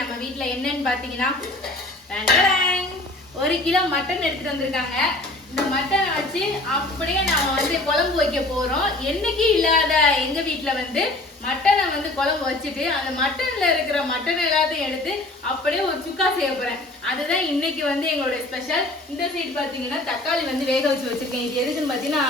நம்ம வீட்டில் என்னன்னு பார்த்தீங்கன்னா ஒரு கிலோ மட்டன் எடுத்துட்டு வந்திருக்காங்க. இந்த மட்டனை வச்சு அப்படியே நம்ம வந்து குழம்பு வைக்க போகிறோம் என்னைக்கு இல்லாத எங்கள் வீட்டில் வந்து மட்டனை வந்து குழம்பு வச்சுட்டு அந்த மட்டனில் இருக்கிற மட்டன் எல்லாத்தையும் எடுத்து அப்படியே ஒரு சுக்கா செய்ய போகிறேன் அதுதான் இன்னைக்கு வந்து எங்களுடைய ஸ்பெஷல் இந்த சைடு பார்த்தீங்கன்னா தக்காளி வந்து வேக வச்சு வச்சுருக்கேன். இது எதுக்குன்னு பார்த்தீங்கன்னா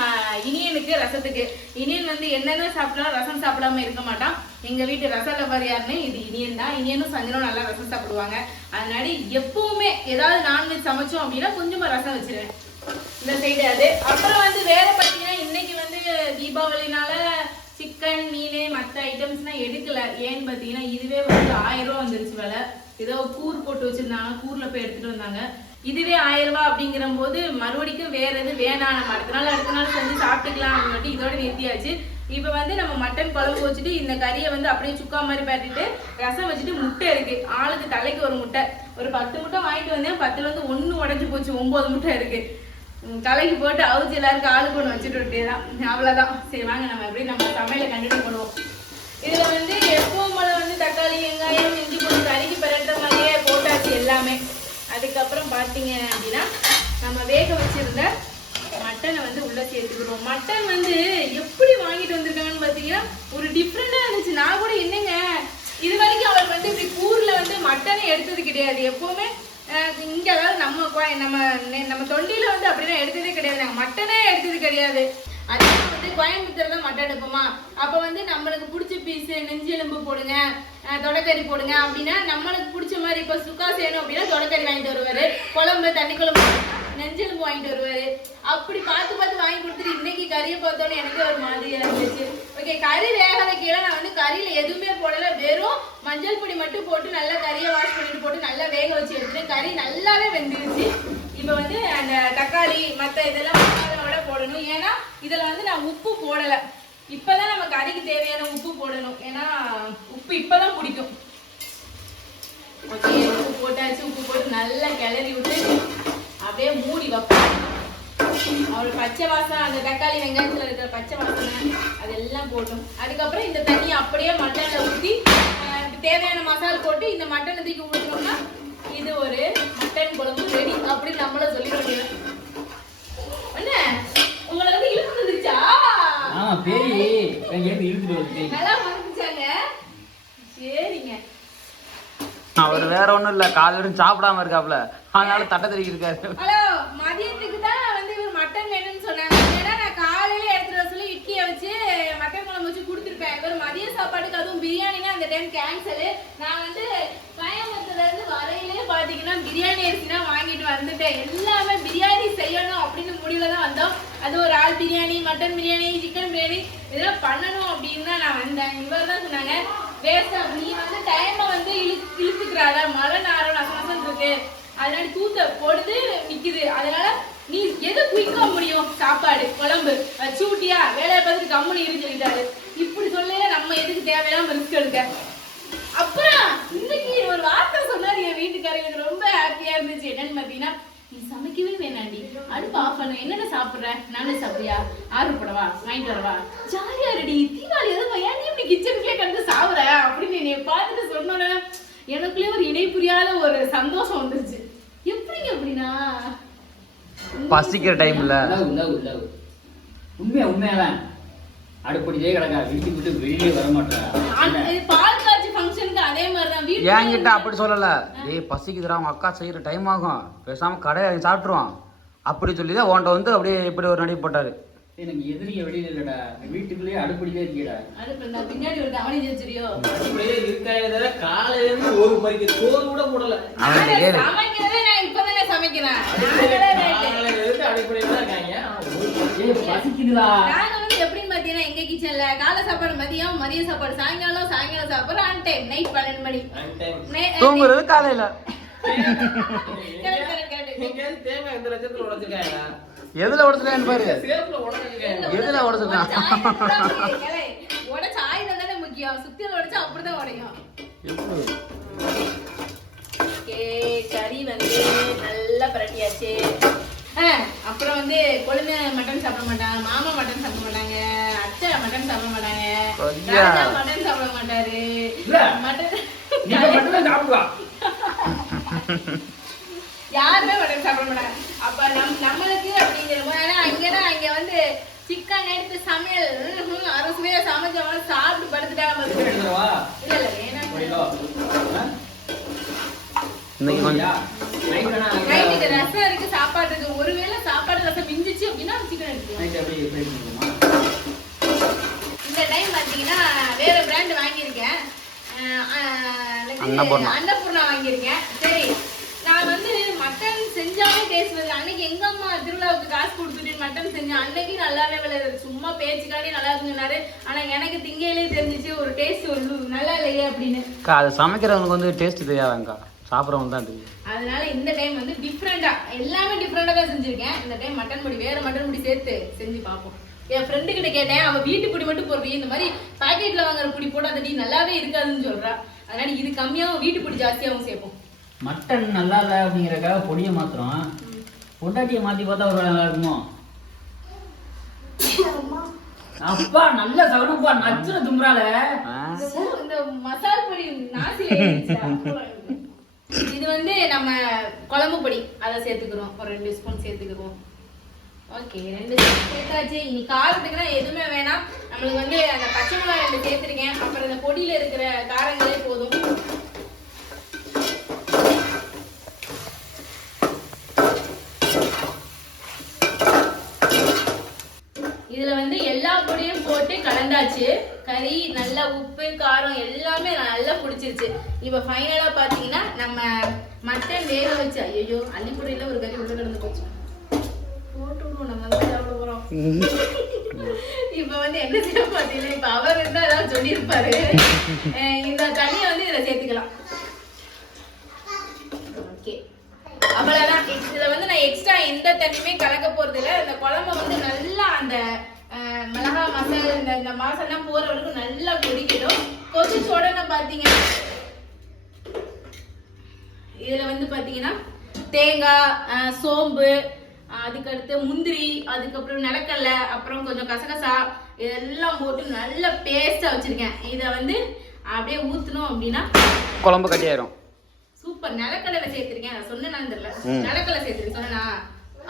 இனியனுக்கு ரசத்துக்கு. இனியன் வந்து என்னென்ன சாப்பிட்டாலும் ரசம் சாப்பிடாம இருக்க மாட்டான். எங்க வீட்டு ரச லவர் யாருன்னு இது இனியன் தான். இனியனும் சஞ்சனும் நல்லா ரசம் சாப்பிடுவாங்க. அதனால எப்பவுமே ஏதாவது நான்வெஜ் சமைச்சோம் அப்படின்னா கொஞ்சமா ரசம் வச்சிருவேன். இந்த சைடு அது. அப்புறம் வந்து வேற பாத்தீங்கன்னா இன்னைக்கு வந்து தீபாவளினால சிக்கன் மீன் மற்ற ஐட்டம்ஸ்லாம் எடுக்கல. ஏன்னு பாத்தீங்கன்னா இதுவே வந்து ஆயிரம் ரூபா வந்துருச்சு விலை. ஏதோ கூர் போட்டு வச்சிருந்தாங்க. கூர்ல போய் எடுத்துட்டு வந்தாங்க. இதுவே ஆயிரம் ரூபாய் அப்படிங்கிற போது மறுபடிக்கும் வேற எது வேணாம். நம்ம அடுத்த நாள் அடுத்த நாள் செஞ்சு சாப்பிட்டுக்கலாம் அப்படின்னு சொல்லிட்டு இதோட நிறுத்தியாச்சு. இப்போ வந்து நம்ம மட்டன் குழம்பு வச்சுட்டு இந்த கறியை வந்து அப்படியே சுக்கா மாதிரி பேட்டிட்டு ரசம் வச்சுட்டு முட்டை இருக்கு. ஆளுக்கு தலைக்கு ஒரு முட்டை. ஒரு பத்து முட்டை வாங்கிட்டு வந்தேன். பத்துல வந்து ஒண்ணு உடஞ்சி போச்சு. ஒன்பது முட்டை இருக்கு. தலைக்கு போட்டு அவுச்சு எல்லாருக்கும் ஆளுக்கு ஒன்று வச்சுட்டு விட்டேதான். அவ்வளவுதான். சரி வாங்க. நம்ம எப்படி நம்ம சமையலை கண்டினியூ பண்ணுவோம். இதுல வந்து எப்பவும் போல வந்து தக்காளி வெங்காயம் இஞ்சி கொஞ்சம் கறிக்கு பரட்டுற மாதிரியே போட்டாச்சு எல்லாமே. அதுக்கப்புறம் பார்த்தீங்க அப்படின்னா நம்ம வேக வச்சிருந்த மட்டனை வந்து உள்ள சேர்த்துக்கிறோம். மட்டன் வந்து எப்படி வாங்கிட்டு வந்திருக்காங்கன்னு பார்த்தீங்கன்னா ஒரு டிஃப்ரெண்டாக இருந்துச்சு. நான் கூட என்னங்க இது வரைக்கும் அவர் வந்து இப்படி கூரில் வந்து மட்டனை எடுத்தது கிடையாது. எப்போவுமே இங்கே அதாவது நம்ம நம்ம நம்ம தொண்டியில் வந்து அப்படிலாம் எடுத்ததே கிடையாது நாங்கள் மட்டனே எடுத்தது கிடையாது. அதே வந்து கோயம்புத்தூர்ல மட்டன் எடுப்போமா? அப்போ வந்து நம்மளுக்கு பிடிச்ச பீஸ் நெஞ்சு எலும்பு போடுங்க தொடக்கறி போடுங்க அப்படின்னா நம்மளுக்கு பிடிச்ச மாதிரி இப்போ சுக்கா செய்யணும் அப்படின்னா தொடக்கறி வாங்கிட்டு வருவாரு. குழம்பு தண்ணி குழம்பு நெஞ்செலும்பு வாங்கிட்டு வருவாரு. அப்படி பார்த்து பார்த்து வாங்கி கொடுத்துட்டு இன்னைக்கு கறியை பார்த்தோன்னே எனக்கு ஒரு மாதிரியா இருந்துச்சு. ஓகே கறி வேக வைக்கல நான் வந்து கறியில எதுவுமே போடல. வெறும் மஞ்சள் பொடி மட்டும் போட்டு நல்லா கறியை வாஷ் பண்ணிட்டு போட்டு நல்லா வேக வச்சு எடுத்துட்டு கறி நல்லாவே வெந்துருச்சு. இப்போ வந்து அந்த தக்காளி மற்ற இதெல்லாம் போடணும். ஏன்னா இதில் வந்து நான் உப்பு போடலை. இப்போ தான் நம்ம கறிக்கு தேவையான உப்பு போடணும். ஏன்னா உப்பு இப்போ தான் பிடிக்கும். ஓகே உப்பு போட்டாச்சு. உப்பு போட்டு நல்லா கிளறி விட்டு அப்படியே மூடி வைப்போம். அவள் பச்சை வாசனை அந்த தக்காளி வெங்காயத்தில் இருக்கிற பச்சை வாசனை அதெல்லாம் போட்டும். அதுக்கப்புறம் இந்த தண்ணியை அப்படியே மட்டனில் ஊற்றி தேவையான மசால் போட்டு இந்த மட்டனை தூக்கி ஊற்றினோம்னா இது ஒரு மட்டன் குழம்பு ரெடி அப்படின்னு நம்மளும் சொல்லிட வேண்டியது என்ன உங்களை வந்து இழுத்து வந்துருச்சா இழுத்துட்டு வருது மறந்துச்சாங்க சரிங்க. அவர் வேற ஒண்ணும் இல்ல. காலையில சாப்பிடாம இருக்காப்ல அதனால தட்டை தெறிக்க இருக்காரு. ஹலோ மதியத்துக்கு தான் வந்து இவர் மட்டன் வேணும்னு சொன்னாங்க. ஏன்னா நான் காலையில எடுத்துட்டு வர சொல்லி இட்லியை வச்சு மட்டன் குழம்பு வச்சு கொடுத்துருப்பேன். இவர் மதிய சாப்பாட்டுக்கு அதுவும் பிரியாணினா அந்த டைம் கேன்சலு நான் வந்து கோயம்புத்தூர்ல இருந்து வரையிலே பாத்தீங்கன்னா பிரியாணி அரிசி தான் வாங்கிட்டு வந்துட்டேன் எல்லாமே பிரியாணி செய்யணும் அப்படின்னு முடிவுல தான் வந்தோம் அது ஒரு ஆள் பிரியாணி மட்டன் பிரியாணி சிக்கன் பிரியாணி இதெல்லாம் பண்ணணும் அப்படின்னு தான் நான் வந்தேன். இவர் தான் சொன்னாங்க வேஸ்டா நீ வந்து டைமை வந்து இழு இழுத்துக்கிறாத. மழை நேரம் நசநசன் இருக்கு. அதனால தூத்த போடுது நிற்குது அதனால நீ எது குயிக்கா முடியும்? சாப்பாடு குழம்பு. வச்சு விட்டியா வேலையை பார்த்துட்டு கம்முனு இருந்து சொல்லிட்டாரு. இப்படி சொல்லல நம்ம எதுக்கு தேவையில்லாம ரிஸ்க் எடுக்க. அப்புறம் இன்னைக்கு ஒரு வார்த்தை சொன்னாரு என் வீட்டுக்காரர். எனக்கு ரொம்ப ஹாப்பியா இருந்துச்சு. என்னன்னு பார்த்தீங்கன்னா நீ சமைக்கவே வேணாண்டி. அடுப்பு ஆஃப் பண்ண. என்னென்ன சாப்பிடுற? நானே சாப்பிடுறியா ஆர்டர் போடவா? வாங்கிட்டு வரவா? ஜாலியா ரெடி தீபாவளி எதுவும் ஏன் நீ இப்படி கிச்சனுக்குள்ளே கடந்து சாப்பிடுற அப்படின்னு என்னை பார்த்துட்டு சொன்னோன்னே எனக்குள்ளே ஒரு இணை புரியாத ஒரு சந்தோஷம் வந்துருச்சு. எப்படிங்க அப்படின்னா பசிக்கிற டைம்ல உண்மையா உண்மையாதான் அடுப்படியிலே கிடக்கா. வீட்டுக்கு விட்டு வெளியே வர மாட்டா அந்த- இது பால் காய்ச்சி ஃபங்க்ஷனுக்கு அதே மாதிரி தான் என்கிட்ட அப்படி சொல்லல. ஏய் பசிக்குதுடா அவங்க அக்கா செய்யற டைம் ஆகும். பேசாம கடையை சாப்பிட்டுருவான். அப்படி சொல்லி தான் உன்ட்ட வந்து அப்படியே இப்படி ஒரு நடி போட்டாரு. எனக்கு எதிரிங்க வெளியில இல்லடா. வீட்டுக்குள்ளேயே அடுப்படியிலே இருக்கீடா. அதுக்கு நான் பின்னாடி ஒரு கவனி ஜெயிச்சிரியோ அப்படியே இருக்காதே காலையில இருந்து ஒரு மணிக்கு சோறு கூட போடல. சமைக்கிறதே நான் இப்பதானே சமைக்கிறேன். காலையில இருந்து அடிப்படையில தான் இருக்காங்க. பசிக்குதுடா. பாத்தீங்கன்னா எங்க கிச்சன்ல காலை சாப்பாடு மதியம் மதிய சாப்பாடு சாயங்காலம் சாயங்காலம் சாப்பாடு ஆன் டைம் நைட் பன்னெண்டு மணி. தூங்குறது காலையில. எதுல உடச்சுட்டேன்னு பாரு. எதுல உடச்சுட்டான் உடைச்ச ஆயுதம் தான் முக்கியம். சுத்தியல் உடைச்சா அப்படிதான் உடையும். கறி வந்து நல்லா பிரட்டியாச்சு. அப்புறம் வந்து கொழுந்து மட்டன் சாப்பிட மாட்டாங்க மாமா மட்டன் சாப்பிட மாட்டாங்க அத்தை மட்டன் சாப்பிட மாட்டாங்க. மட்டன் சாப்பிட மாட்டாரு. இல்ல. மட்டன் யாருமே மட்டன் சாப்பிட மாட்டாங்க. அப்ப நம் நம்மளுக்கு அப்படிங்கிற போது ஏன்னா அங்கதான் அங்க வந்து சிக்கன் எடுத்து சமையல் அறுசுவையா சமைச்சவங்க சாப்பிட்டு படுத்துட்டாங்க இல்ல இல்ல ஆ? இன்னைக்கு நைட்டுக்கு ரசம் இருக்கு சாப்பாட்டுக்கு ஒருவேளை சாப்பாடு ரசம் மிஞ்சிச்சு அப்படின்னா சிக்கன் எடுத்துக்கலாம். இந்த டைம் பாத்தீங்கன்னா வேற பிராண்ட் வாங்கியிருக்கேன். அன்னபூர்ணா. வாங்கியிருக்கேன். சரி நான் வந்து மட்டன் செஞ்சாலும் டேஸ்ட் வருது. அன்னைக்கு எங்க அம்மா திருவிழாவுக்கு காசு கொடுத்துட்டு மட்டன் செஞ்சேன். அன்னைக்கு நல்லாவே விளையாது சும்மா பேச்சுக்காண்டி நல்லா இருக்குன்னாரு ஆனா எனக்கு திங்கையிலே தெரிஞ்சிச்சு ஒரு டேஸ்ட் ஒரு நல்லா இல்லையே அப்படின்னு. அது சமைக்கிறவங்களுக்கு வந்து டேஸ்ட் தெரியாதாங்க்கா சாப்பிட்றவங்க தான் தெரியும். அதனால இந்த டைம் வந்து டிஃப்ரெண்டா எல்லாமே டிஃப்ரெண்டா தான் செஞ்சிருக்கேன். இந்த டைம் மட்டன் பொடி வேற மட்டன் பொடி சேர்த்து செஞ்சு பார்ப்போம். என் ஃப்ரெண்டு கிட்ட கேட்டேன் அவ வீட்டு பொடி மட்டும் போடுறீ? இந்த மாதிரி பாக்கெட்ல வாங்குற பொடி போடாதடி நல்லாவே இருக்காதுன்னு சொல்றா. அதனால இது கம்மியாவும் வீட்டு பொடி ஜாஸ்தியாவும் சேர்ப்போம். மட்டன் நல்லா இல்லை அப்படிங்கறக்காக பொடியை மாத்துறோம். பொண்டாட்டியை மாத்தி பார்த்தா ஒரு நல்லா இருக்குமோ? அப்பா நல்ல சவனப்பா நச்சுன தும்புறால? இந்த மசால் பொடி நாசில நம்ம குழம்பு பொடி அதை சேர்த்துக்கிறோம். ஒரு ரெண்டு ஸ்பூன் சேர்த்துக்கிறோம். ஓகே ரெண்டு ஸ்பூன் சேர்த்தாச்சு. இனி காரத்துக்குனா எதுவுமே வேணாம். நம்மளுக்கு வந்து அந்த பச்சை மிளகாய் ரெண்டு சேர்த்துருக்கேன். அப்புறம் இந்த பொடியில் இருக்கிற காரங்களே போதும். இதில் வந்து எல்லா பொடியும் போட்டு கலந்தாச்சு. கறி நல்லா உப்பு காரம் எல்லாமே நல்லா பிடிச்சிருச்சு. இப்போ ஃபைனலாக பார்த்தீங்கன்னா நம்ம மட்டன் வேக வச்சு ஐயோ அள்ளிப்பொடியில ஒரு கறி உள்ள கிடந்து போச்சு. போட்டு நம்ம வந்து சாப்பிட போறோம். இப்ப வந்து என்ன செய்ய பாத்தீங்கன்னா இப்ப அவர் இருந்தா ஏதாவது சொல்லியிருப்பாரு. இந்த தண்ணியை வந்து இதுல சேர்த்துக்கலாம். ஓகே. அவ்வளவுதான். இதுல வந்து நான் எக்ஸ்ட்ரா எந்த தண்ணியுமே கலக்க போறது இல்ல. அந்த குழம்ப வந்து நல்லா அந்த மிளகா மசாலா இந்த இந்த மாசெல்லாம் போற வரைக்கும் நல்லா கொதிக்கட்டும். கொதிச்ச உடனே பாத்தீங்கன்னா இதுல வந்து பாத்தீங்கன்னா தேங்காய் சோம்பு அதுக்கடுத்து முந்திரி அதுக்கப்புறம் நிலக்கடலை அப்புறம் கொஞ்சம் கசகசா இதெல்லாம் போட்டு நல்லா பேஸ்டா வச்சிருக்கேன். இதை வந்து அப்படியே ஊத்தணும் அப்படின்னா குழம்பு கட்டியாயிரும் சூப்பர். நிலக்கடலை சேர்த்திருக்கேன். நான் சொன்னேனான்னு தெரியல. நிலக்கடலை சேர்த்திருக்கேன். சொன்னா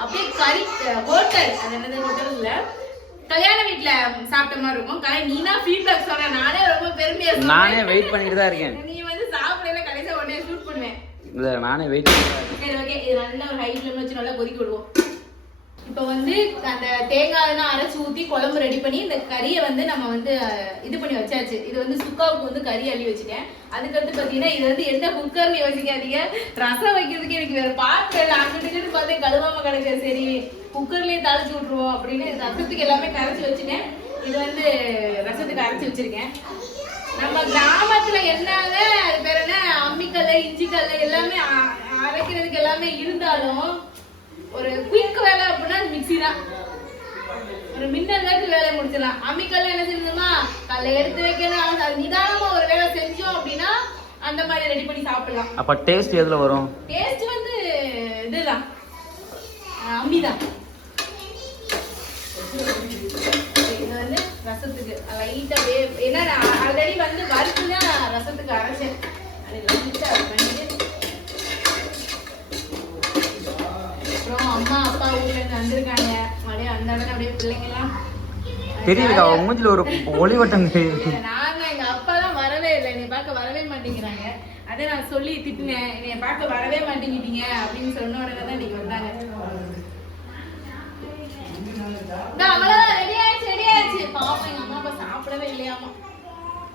அப்படியே கறி ஹோட்டல். அது என்னது ஹோட்டல் இல்ல. கல்யாண வீட்ல சாப்பிட்ட மாதிரி இருக்கும். கலை நீனா ஃபீட்பேக் சொல்ற நானே ரொம்ப பெருமையா. நானே வெயிட் பண்ணிட்டு தான் இருக்கேன் நீ வந்து சாப்பிடல கடைசியா உடனே ஷூட் பண்ணுவேன் இல்லை நானே வெயிட் சரி ஓகே இது நல்ல ஒரு ஹைட்ல வச்சு நல்லா கொதிக்க விடுவோம். இப்போ வந்து அந்த தேங்காய் எல்லாம் அரைச்சு ஊத்தி குழம்பு ரெடி பண்ணி இந்த கறியை வந்து நம்ம வந்து இது பண்ணி வச்சாச்சு. இது வந்து சுக்காவுக்கு வந்து கறி அள்ளி வச்சுட்டேன். அதுக்கடுத்து பாத்தீங்கன்னா இது வந்து என்ன குக்கர்னு யோசிக்காதீங்க. ரசம் வைக்கிறதுக்கு எனக்கு வேற பாத்திரம் அங்கிட்டு பார்த்து கழுவாம கிடக்கு. சரி குக்கர்லயே தாளிச்சு விட்டுருவோம் அப்படின்னு ரசத்துக்கு எல்லாமே கரைச்சி வச்சுட்டேன். இது வந்து ரசத்துக்கு அரைச்சி வச்சிருக்கேன். நம்ம கிராமத்துல என்னங்க அது பேர் என்ன? அம்மிக்கல்ல இஞ்சிக்கல்ல எல்லாமே அரைக்கிறதுக்கு எல்லாமே இருந்தாலும் ஒரு குயிக் வேலை அப்படின்னா மிக்ஸி தான். ஒரு மின்னல் நேரத்து வேலையை முடிச்சிடலாம். அம்மிக்கல்ல என்ன செஞ்சோமா கல்லை எடுத்து வைக்கணும் அது நிதானமா ஒரு வேலை செஞ்சோம் அப்படின்னா அந்த மாதிரி ரெடி பண்ணி சாப்பிடலாம். அப்போ டேஸ்ட் எதில் வரும்? டேஸ்ட் வந்து இதுதான். இது வந்து ரசத்துக்கு லைட்டா வே ஏன்னா நான் ஆல்ரெடி வந்து வறுத்து தான் ரசத்துக்கு அரைச்சேன். அது லைட்டா பண்ணிட்டு. அப்புறம் அம்மா அப்பா ஊர்ல இருந்து வந்திருக்காங்க. அப்படியே அந்த உடனே அப்படியே பிள்ளைங்கலாம் தெரியுதுக்கா அவன் மூஞ்சில ஒரு ஒளிவட்டம் தெரியுது. நாங்க எங்க அப்பா தான் வரவே இல்லை. என்னை பார்க்க வரவே மாட்டேங்கிறாங்க. அதை நான் சொல்லி திட்டினேன். என்னை பார்க்க வரவே மாட்டேங்கிட்டீங்க அப்படின்னு சொன்ன உடனே தான் இன்னைக்கு வந்தாங்க. இந்தா, அவ்வளவுதான் ஆயிடுச்சு ரெடி எங்க அம்மா அப்பா சாப்பிடவே இல்லையாமா.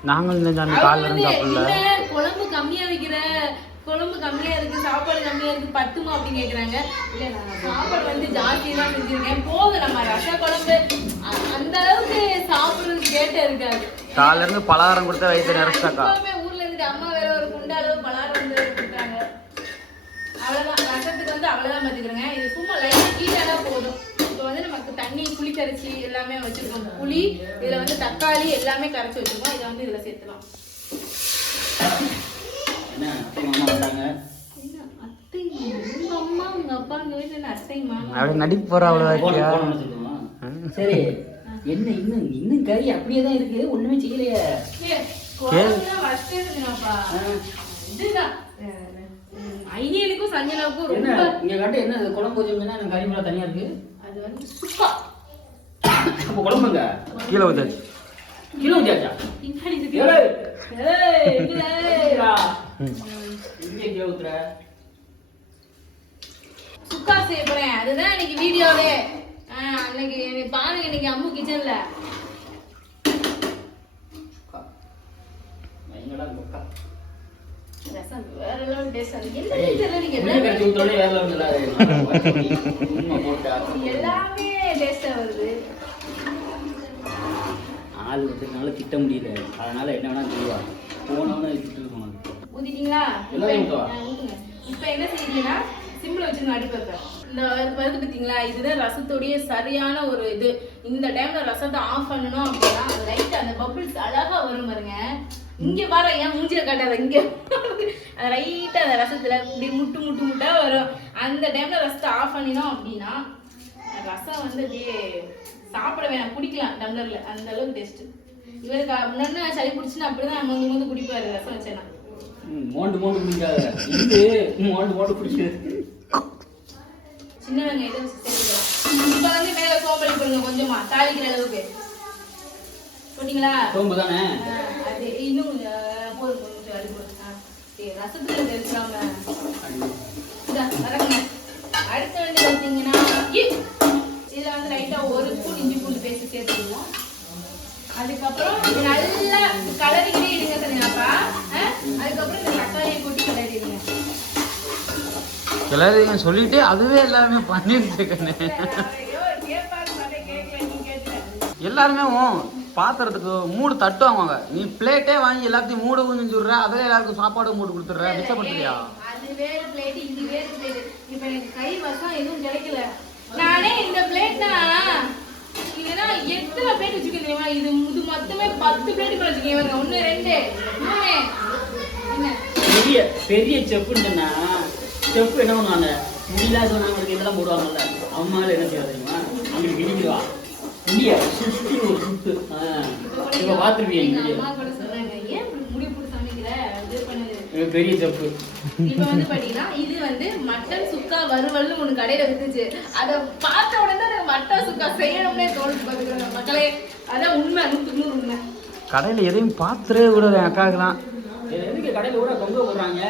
நாங்கள் இந்த காலில் இருந்து சாப்பிடல. குழம்பு கம்மியா வைக்கிற குழம்பு கம்மியா இருக்கு சாப்பாடு கம்மியா இருக்கு பத்துமா அப்படின்னு கேக்குறாங்க. இல்ல நான் சாப்பாடு வந்து ஜாஸ்தி தான் செஞ்சிருக்கேன். போதும் நம்ம ரச குழம்பு அந்த அளவுக்கு சாப்பிடுறதுக்கு கேட்ட இருக்காது. காலைல இருந்து பலகாரம் கொடுத்தா வயிற்று எப்பவுமே ஊர்ல இருந்துட்டு அம்மா வேற ஒரு குண்ட அளவு பலாரம் வந்து கொடுத்தாங்க அவ்வளவுதான். ரசத்துக்கு வந்து அவ்வளவுதான் பாத்துக்கிறேங்க. இது சும்மா லைட்டா கீழே போதும். தண்ணி புளி கரைச்சி எல்லாமே வச்சிருக்கோம் புளி இதுல வந்து தக்காளி எல்லாமே கரைச்சி வச்சிருக்கோம் இதை வந்து இதுல சேர்த்துலாம் என்ன அத்தை மாமா வந்தாங்க என்ன, அத்தை உங்க அம்மா உங்க அப்பா உங்க வீட்டுல என்ன அத்தை மாமா அப்படியே நடிப்பு போகிற அவ்வளோ போன இருக்கியா போன வச்சுக்கோமா சரி என்ன இன்னும் இன்னும் கறி அப்படியே தான் இருக்கு ஒண்ணுமே செய்யலையே ஐடியலுக்கும் சஞ்சனாவுக்கும் என்ன ரொம்ப இங்க காட்டு என்ன குழம்பு வச்சோம்னா எனக்கு கறி மிளகா தனியா இருக்கு அது வந்து சுக்கா. அப்போ குழம்புங்க. கீழே ஊத்தாச்சு. கிலோ வச்சாச்சா பின்னாடி இருக்கு. ஏய். ஏய், இல்ல. ஏய்டா. இங்கே கிலோ ஊத்துற. சுக்கா செய்ய போறேன். அதுதான் இன்னைக்கு வீடியோவே. அன்னைக்கு இன்னைக்கு பாருங்க இன்னைக்கு அம்மு கிச்சன்ல. பயங்கரமா எல்லாமே டேஸ்டா வருது. ஆள் வச்சிருக்கனால திட்ட முடியல. அதனால என்ன வேணா சொல்லுவா போனவன திட்டு இருக்கணும் ஊத்திட்டீங்களா இப்ப என்ன செய்றீங்கன்னா சிம்ல வச்சுருங்க அடுப்பத்தை இந்த வருது பார்த்தீங்களா இதுதான் ரசத்தோடைய சரியான ஒரு இது. இந்த டைம்ல ரசத்தை ஆஃப் பண்ணணும் அப்படின்னா லைட் அந்த பபிள்ஸ் அழகா வரும் பாருங்க. இங்க பாரு ஏன் மூஞ்சில காட்டாத இங்க ரைட்டா அந்த ரசத்துல இப்படி முட்டு முட்டு முட்டா வரும். அந்த டைம்ல ரசத்தை ஆஃப் பண்ணினோம் அப்படின்னா ரசம் வந்து அப்படியே சாப்பிட வேணாம். குடிக்கலாம் டம்ளர்ல அந்த அளவுக்கு டேஸ்ட் இவருக்கு முன்னாடி சளி பிடிச்சுன்னா அப்படிதான் மொந்து மொந்து குடிப்பாரு ரசம் வச்சேன்னா. மோண்டு மோண்டு குடிக்காத. இது மோண்டு மோண்டு குடிக்கிறது சின்ன சேர்த்துக்கலாம் இப்போ வந்து மேல சோம்பல் போடுங்க கொஞ்சமா. தாளிக்கிற அளவுக்கு. போட்டீங்களா? சோம்பு தானே? இன்னும் கொஞ்சம் போதும் கொஞ்சம் ஆ, சரி ரசத்துல தெரிஞ்சாம அடுத்து வந்து பார்த்தீங்கன்னா இதுல வந்து லைட்டா ஒரு ஸ்பூன் இஞ்சி பூண்டு பேஸ்ட் சேர்த்துக்குவோம் அதுக்கப்புறம் நல்லா கலரிக்கிட்டே இருங்க சரிங்களாப்பா ஆ? அதுக்கப்புறம் இந்த தக்காளியை கொட்டி கலரிடுங்க எல்லாரையும் சொல்லிட்டு அதுவே எல்லாருமே பண்ணிட்டு கேட்டுக்க எல்லாருமே பாத்திரத்துக்கு மூடு தட்டுவாங்க. நீ பிளேட்டே வாங்கி எல்லாத்தையும் மூடு கொஞ்சம் சொல்ற அதில் எல்லாருக்கும் சாப்பாடு மூடு கொடுத்துட்ற மிச்சம் பண்றியா அது வேற பிளேட் இது வேற பிளேட் இப்போ எனக்கு கை வசம் எதுவும் கிடைக்கல. நானே இந்த பிளேட்னா இதுனா எத்தனை பிளேட் வச்சுக்க தெரியுமா? இது இது மொத்தமே பத்து பிளேட் கூட ஒன்று ரெண்டு மூணு. என்ன? பெரிய பெரிய செப்புன்னா செப்பு என்ன பண்ணுவாங்க? முடியலாதவங்களுக்கு இதெல்லாம் போடுவாங்கல்ல. அம்மால என்ன செய்வா தெரியுமா? அங்கிட்டு கிடிக்குவா முடிய சுத்தி ஒரு சுத்து. இப்ப கூட இது பெரிய செப்பு இப்போ வந்து பாத்தீங்கன்னா இது வந்து மட்டன் சுக்கா வறுவல்னு ஒண்ணு கடையில இருந்துச்சு அதை பார்த்த உடனே எனக்கு மட்டன் சுக்கா செய்யணும்னே தோணுது பாத்துக்கிறோம் மக்களே. அதான் உண்மை நூற்றுக்கு நூறு உண்மை. கடையில் எதையும் பார்த்துடவே கூடாது என் அக்காவுக்குலாம் எதுக்கு கடையில கூட தொங்க போடுறாங்க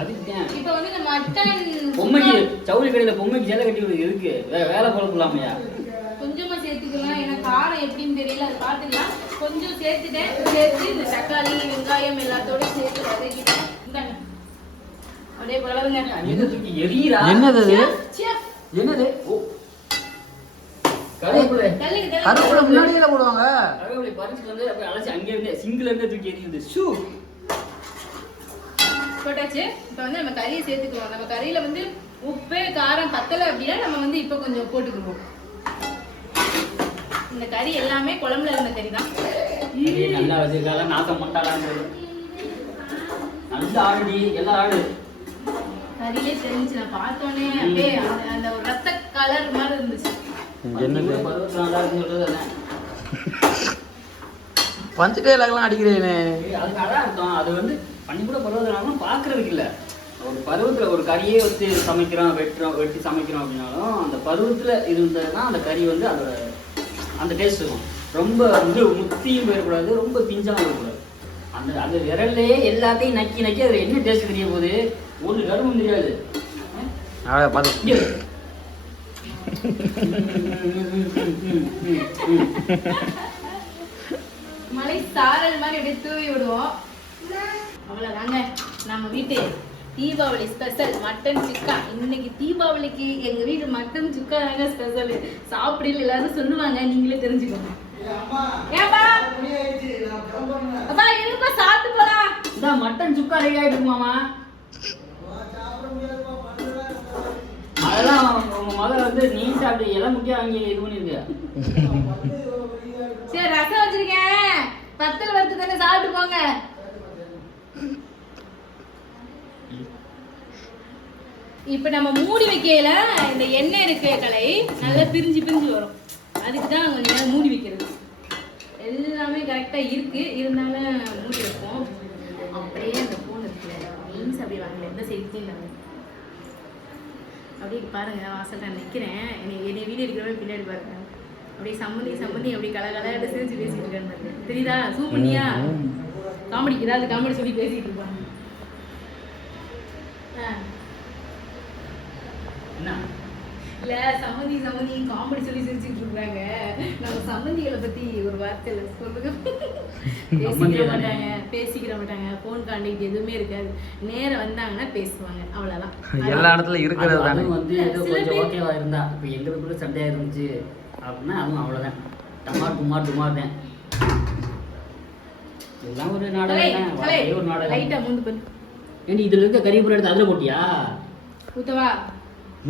அதுக்கு இப்போ வந்து இந்த மட்டன் பொம்மைக்கு ஜவுளி கடையில பொம்மைக்கு சேலை கட்டி விடுறது எதுக்கு? வேலை குழப்பலாமையா கொஞ்சமா சேர்த்துக்கலாம் ஏன்னா காரம் எப்படின்னு தெரியல. அதை பார்த்துக்கலாம் கொஞ்சம் சேர்த்துட்டேன் சேர்த்து இந்த தக்காளி வெங்காயம் எல்லாத்தோட சேர்த்து வதக்கிட்டேன் அப்படியே எரியறா? என்னது என்னது? ஓ. கருவேப்பிலை. போடுவாங்க. கருவேப்பிலை பறிச்சுட்டு வந்து அப்படியே அழைச்சி அங்கே இருந்தே சிங்கிள் இருந்தே தூக்கி எரியுது. ஷூ. போட்டாச்சு. இப்போ வந்து நம்ம கறியை சேர்த்துக்குவோம் நம்ம கறியில வந்து உப்பு காரம் பத்தலை அப்படின்னா நம்ம வந்து இப்போ கொஞ்சம் போட்டுக்குவோம் இந்த கறி எல்லாமே குழம்புல இருந்த கறி தான். இதே நல்லா வச்சிருக்கால நாசம் பண்ணாலான்னு நல்ல ஆடுடி. எல்லாம் ஆடு. கறியே தெரிஞ்சு நான் பார்த்தோன்னே அப்படியே அந்த- அந்த ஒரு ரத்த கலர் மாதிரி இருந்துச்சு. என்னது? நல்லா. பஞ்சு டைலாக்லாம் அடிக்கிறேனே அதுக்கு அதான் அர்த்தம் அது வந்து பண்ணி கூட பருவத்தினாலும் பார்க்கறதுக்கு இல்லை. ஒரு பருவத்தில் ஒரு கறியே வச்சு சமைக்கிறோம் வெட்டுறோம் வெட்டி சமைக்கிறோம் அப்படின்னாலும் அந்த பருவத்தில் இருந்ததுன்னா அந்த கறி வந்து அதோட அந்த டேஸ்ட் இருக்கும் ரொம்ப வந்து முத்தியும் போயிடக்கூடாது ரொம்ப பிஞ்சாவும் இருக்கக்கூடாது அந்த அந்த விரல்லையே எல்லாத்தையும் நக்கி நக்கி அதில் என்ன டேஸ்ட் தெரிய போகுது? ஒரு கருவும் தெரியாது. மலை சாரல் மாதிரி அப்படியே தூவி விடுவோம். அவ்வளோதாங்க நம்ம வீட்டு. தீபாவளி ஸ்பெஷல் மட்டன் சுக்கா இன்னைக்கு தீபாவளிக்கு எங்க வீட்டு மட்டன் சுக்கா தாங்க ஸ்பெஷல் சாப்பிடல எல்லாரும் சொல்லுவாங்க நீங்களே தெரிஞ்சுக்கோங்க. ஏப்பா அப்பா இருப்பா சாப்பிட்டு போலாம் மட்டன் சுக்கா ரெடி ஆயிட்டு மாமா. அதெல்லாம் உங்க மகள் வந்து நீ சாப்பிட்டு எல்லாம் முக்கியம் வாங்கி இது பண்ணிருக்க. சரி ரசம் வச்சிருக்கேன். பத்தல் வறுத்து தானே சாப்பிட்டு போங்க. இப்ப நம்ம மூடி வைக்கையில இந்த எண்ணெய் இருக்க கலை நல்லா பிரிஞ்சு பிரிஞ்சு வரும். அதுக்கு தான் கொஞ்சம் நேரம் மூடி வைக்கிறது. எல்லாமே கரெக்டா இருக்கு. இருந்தாலும் மூடி வைப்போம். அப்படியே அந்த போன் இருக்குல்ல திங்ஸ் அப்படி வாங்கல. எந்த சைட்லையும் இல்லாமல் அப்படியே பாருங்க வாசல் நான் நிற்கிறேன் என்னை என்னை வீடியோ எடுக்கிறவங்க பின்னாடி பாருங்க. அப்படியே சம்மந்தி சம்மந்தி அப்படி கலகல சிரிச்சு பேசிட்டு இருக்காரு பாருங்க. தெரியுதா? சூப் பண்ணியா? காமெடிக்கு ஏதாவது காமெடி சொல்லி பேசிட்டு இருப்பாங்க ஆ. என்ன இல்ல சம்மந்தி சம்மந்தி காமெடி சொல்லி சிரிச்சுட்டு இருக்காங்க. நம்ம சம்மந்திகளை பத்தி ஒரு வார்த்தையில சொல்லுங்க. பேசிக்கிற மாட்டாங்க பேசிக்கிற மாட்டாங்க. போன் கான்டாக்ட் எதுவுமே இருக்காது. நேரா வந்தாங்கன்னா பேசுவாங்க அவ்வளவுதான். எல்லா இடத்துல இருக்கிறது தானே. வந்து ஏதோ கொஞ்சம் ஓகேவா இருந்தா. இப்போ எங்களுக்குள்ள சண்டையா இருந்துச்சு அப்படின்னா அதுவும் அவ்வளோதான் டமார் டுமார் டுமார் தான். எல்லாம் ஒரு நாடகம் ஒரு நாடகம். லைட்டா மூந்து பண்ணு. ஏண்டி இதுல இருக்க கறி பூரா எடுத்து அதுல போட்டியா? ஊத்தவா?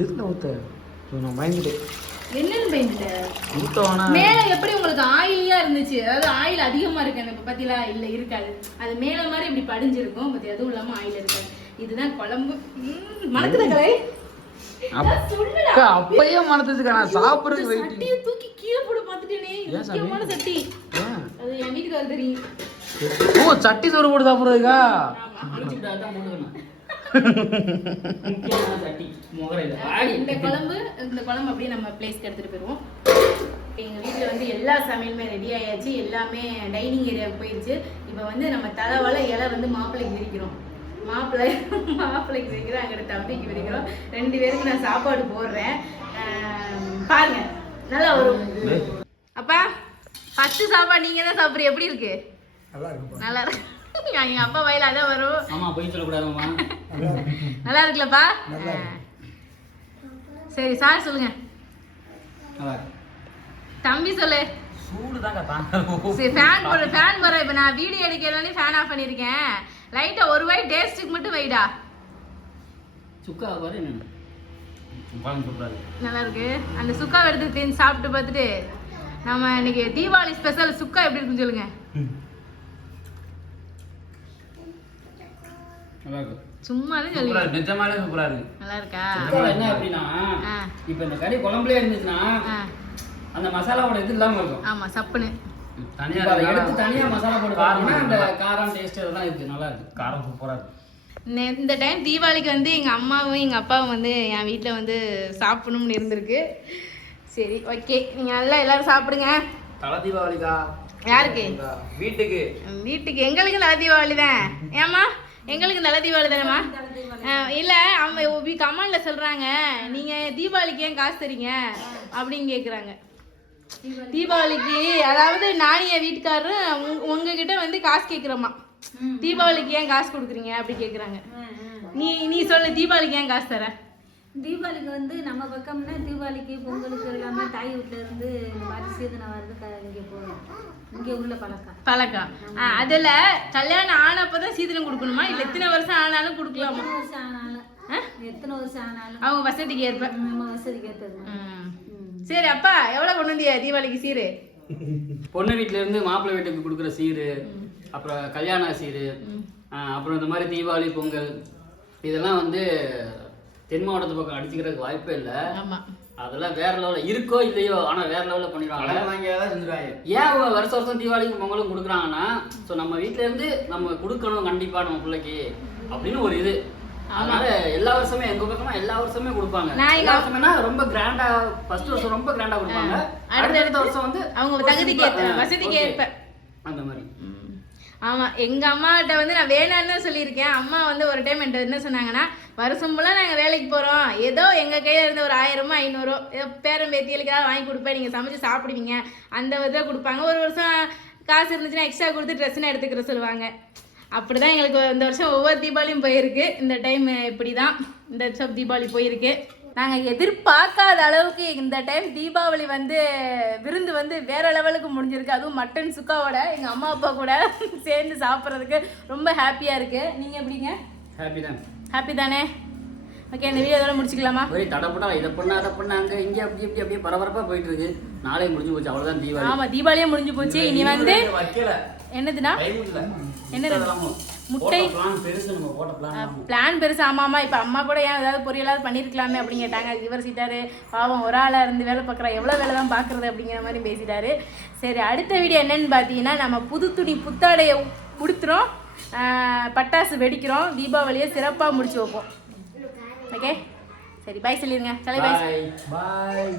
எதுல ஊத்த? நான் பயந்துட்டேன். என்னன்னு பயந்துட்ட ஊத்தவானா மேல எப்படி உங்களுக்கு ஆயிலியா இருந்துச்சு? அதாவது ஆயில் அதிகமா இருக்கு. அந்த பத்திலா இல்ல இருக்காது. அது மேல மாதிரி இப்படி படிஞ்சிருக்கும். பட் எதுவும் இல்லாம ஆயில் இருக்காது இதுதான் குழம்பு. ம், மணக்குதா கலை அப்பயே நான் சாப்பிடுறதுக்கு வெயிட்டிங் சட்டியை தூக்கி கீழே போட பாத்துட்டேனே இது ஏன் சாமி? முக்கியமான சட்டி. அது என் வீட்டுக்கு தெரியும். ஓ சட்டி சோறு போட்டு சாப்பிடுறதுக்கா? முக்கியமான சட்டி முகரையில். இந்த குழம்பு இந்த குழம்பு அப்படியே நம்ம பிளேஸ்க்கு எடுத்துட்டு போயிடுவோம் எங்க வீட்ல வந்து எல்லா சமையலுமே ரெடி ஆயாச்சு எல்லாமே டைனிங் ஏரியாவுக்கு போயிருச்சு. இப்போ வந்து நம்ம தலைவாழ இலை வந்து மாப்பிள்ளைக்கு விரிக்கிறோம். மாப்பிள்ளை மாப்பிள்ளைக்கு விரிக்கிறோம் அங்கிட்ட தம்பிக்கு விரிக்கிறோம். ரெண்டு பேருக்கு நான் சாப்பாடு போடுறேன். பாருங்க நல்லா வரும். அப்பா ஃபர்ஸ்ட் சாப்பாடு நீங்க தான் சாப்பிட்றீங்க. எப்படி இருக்கு? நல்லா இருக்கு. எங்க அப்பா வயல அதான் வரும். ஆமா போய் சொல்லக்கூடாதுமா நல்லா இருக்குல்லப்பா? ஆ. சரி சார் சொல்லுங்க. தம்பி சொல்லு. சூடு தாங்க தாங்க சரி ஃபேன் போடு ஃபேன் போடுறேன் இப்போ நான் வீடியோ எடுக்கிறதானே ஃபேன் ஆஃப் பண்ணியிருக்கேன். லைட்டாக ஒரு வாய் டேஸ்ட்டுக்கு மட்டும் வைடா சுக்கா பாரு நல்லா இருக்கு. அந்த சுக்கா எடுத்து தேஞ்சு சாப்பிட்டு பார்த்துட்டு நம்ம இன்னைக்கு தீபாவளி ஸ்பெஷல் சுக்கா எப்படி இருக்குன்னு சொல்லுங்க. நல்லா இருக்கு. சும்மா தான் சூப்பரா சொல்லுங்க இருக்கு. நிஜமாலே சூப்பரா இருக்கு. நல்லா இருக்கா என்ன அப்படின்னா இப்போ இந்த கறி குழம்புலயே இருந்துச்சுன்னா ஆ. அந்த மசாலாவோட இது இல்லாம இருக்கும். ஆமாம் சப்புன்னு. தனியா இப்ப அதை இருக்கனால எடுத்து தனியா மசாலா போட்டு காரம் பார்த்தீங்கன்னா அந்த நல்லா. காரம் டேஸ்ட் அதெல்லாம் இருக்கு. நல்லா இருக்கு. காரம் சூப்பரா இருக்கு. நெ- இந்த டைம் தீபாவளிக்கு வந்து எங்கள் அம்மாவும் எங்கள் அப்பாவும் வந்து என் வீட்டில் வந்து சாப்பிடணும்னு இருந்திருக்கு. சரி ஓகே நீங்கள் நல்லா எல்லாரும் சாப்பிடுங்க. தலை தீபாவளிக்கா? யாருக்கு? வீட்டுக்கு. வீட்டுக்கு. எங்களுக்கு நல்ல தீபாவளி தான் ஏம்மா? எங்களுக்கு நல்ல தீபாவளி தானேம்மா? இல்ல அவங்க கமெண்ட்ல சொல்றாங்க நீங்க தீபாவளிக்கு ஏன் காசு தரீங்க? அப்படின்னு கேக்குறாங்க. தீபாவளிக்கு அதாவது நானும் என் வீட்டுக்காரரும் உங்க- உங்ககிட்ட வந்து காசு கேக்குறோமா தீபாவளிக்கு ஏன் காசு கொடுக்குறீங்க? அப்படி கேக்குறாங்க. நீ நீ சொல்லு தீபாவளிக்கு ஏன் காசு தர? தீபாவளிக்கு வந்து நம்ம பக்கம்னா தீபாவளிக்கு பொங்கலுக்கு எல்லாமே தாய் வீட்டுல இருந்து வர்றது க- இங்க உள்ள பழக்கம். அதுல கல்யாணம் ஆனப்பதான் சீதனம் கொடுக்கணுமா? இல்ல எத்தனை வருஷம் ஆனாலும் கொடுக்கலாமா? எத்தனை வருஷம் ஆனாலும் அவங்க வசதிக்கு ஏற்ப. வசதிக்கு ஏற்றது ம். சரி அப்பா எவ்வளவு கொண்டு வந்தியா தீபாவளிக்கு சீரு? பொண்ணு வீட்ல இருந்து மாப்பிள்ளை வீட்டுக்கு கொடுக்குற சீரு அப்புறம் கல்யாண சீரு அப்புறம் இந்த மாதிரி தீபாவளி பொங்கல் இதெல்லாம் வந்து தென் மாவட்டத்து பக்கம் அடிச்சுக்கிறதுக்கு வாய்ப்பே இல்லை. ஆமா. அதெல்லாம் வேற லெவலில் இருக்கோ இல்லையோ ஆனா வேற லெவலில் பண்ணிடுவாங்க. ஏன் அவங்க வருஷம் வருஷம் தீபாவளிக்கு பொங்கலும் கொடுக்குறாங்கன்னா ஸோ நம்ம வீட்ல இருந்து நம்ம கொடுக்கணும் கண்டிப்பா நம்ம பிள்ளைக்கு அப்படின்னு ஒரு இது. அதனால எல்லா வருஷமே எங்க பக்கமா எல்லா வருஷமே கொடுப்பாங்க. நான் எல்லா வருஷமேனா ரொம்ப கிராண்டா ஃபர்ஸ்ட் வருஷம் ரொம்ப கிராண்டா கொடுப்பாங்க. அடுத்த வருஷம் வந்து அவங்க தகுதிக்கு ஆ, வசதிக்கு. ஏற்ப. அந்த மாதிரி. ஆமா எங்க அம்மாகிட்ட வந்து நான் வேணான்னு சொல்லியிருக்கேன். அம்மா வந்து ஒரு டைம் என்கிட்ட என்ன சொன்னாங்கன்னா வருஷம் ஃபுல்லாக நாங்கள் வேலைக்கு போகிறோம் ஏதோ எங்கள் கையில் இருந்த ஒரு ஆயிரமோ ஐநூறோ ஏதோ பேரன் பேத்திகளுக்காக வாங்கி கொடுப்பேன். நீங்கள் சமைச்சு சாப்பிடுவீங்க. அந்த விதத்தில் கொடுப்பாங்க. ஒரு வருஷம் காசு இருந்துச்சுன்னா எக்ஸ்ட்ரா கொடுத்து ட்ரெஸ்ன்னு எடுத்துக்கிற சொல்லுவாங்க. அப்படி தான் எங்களுக்கு இந்த வருஷம் ஒவ்வொரு தீபாவளியும் போயிருக்கு. இந்த டைம் இப்படி தான் இந்த வருஷம் தீபாவளி போயிருக்கு. நாங்கள் எதிர்பார்க்காத அளவுக்கு இந்த டைம் தீபாவளி வந்து விருந்து வந்து வேற லெவலுக்கு முடிஞ்சிருக்கு. அதுவும் மட்டன் சுக்காவோட எங்கள் அம்மா அப்பா கூட சேர்ந்து சாப்பிட்றதுக்கு ரொம்ப ஹாப்பியாக இருக்குது நீங்கள் எப்படிங்க? ஹாப்பி தான் ஹாப்பி தானே? ஓகே இந்த வீடியோ இதோட முடிச்சுக்கலாமா? ஒரே தடப்படா இதை பண்ண அதை பண்ண அங்க இங்க அப்படி இப்படி அப்படியே பரபரப்பா போயிட்டு இருக்கு. நாளே முடிஞ்சு போச்சு அவ்வளவுதான் தீபாவளி. ஆமாம் தீபாவளியே முடிஞ்சு போச்சு. இனி வந்து என்னதுன்னா? என்னது? முட்டை. பிளான் பெருசு நம்ம போட்ட பிளான் பிளான் பெருசு. ஆமாமா இப்போ அம்மா கூட ஏன் ஏதாவது பொரியலாவது பண்ணியிருக்கலாமே அப்படின்னு கேட்டாங்க. இவர் சீட்டாரு. பாவம் ஒரு ஆளாக இருந்து வேலை பார்க்குறா. எவ்வளோ வேலை தான் பார்க்குறது அப்படிங்கிற மாதிரி பேசிட்டாரு. சரி அடுத்த வீடியோ என்னன்னு பார்த்தீங்கன்னா நம்ம புது துணி புத்தாடையை உடுத்துறோம். பட்டாசு வெடிக்கிறோம். தீபாவளியை சிறப்பாக முடிச்சு வைப்போம். ஓகே சரி பாய் சொல்லிடுங்க சலை பாய் பாய் பாய்